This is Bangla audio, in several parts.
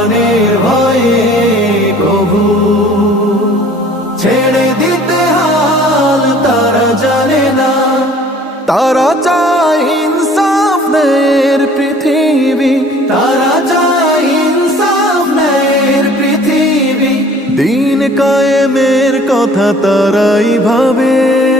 প্রাণের ভয়ে কভু ছেড়ে দিতে হাল তারা জানে না। তারা চায় ইনসাফ নের পৃথিবী। তারা চায় ইনসাফ নের পৃথিবী। দিন কায়েমের কথা তারাই ভাবে।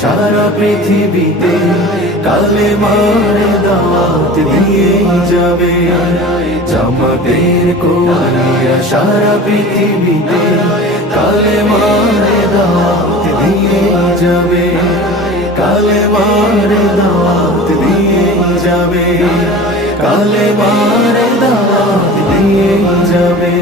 সারা পৃথিবীতে কালে মারে দাওয়াত দিয়ে যাবে। জামাতের কর্মীরা সারা পৃথিবীতে কালে মারে দাওয়াত দিয়ে যাবে। কালে মারে দাওয়াত দিয়ে যাবে। কালে মারে দাওয়াত দিয়ে যাবে।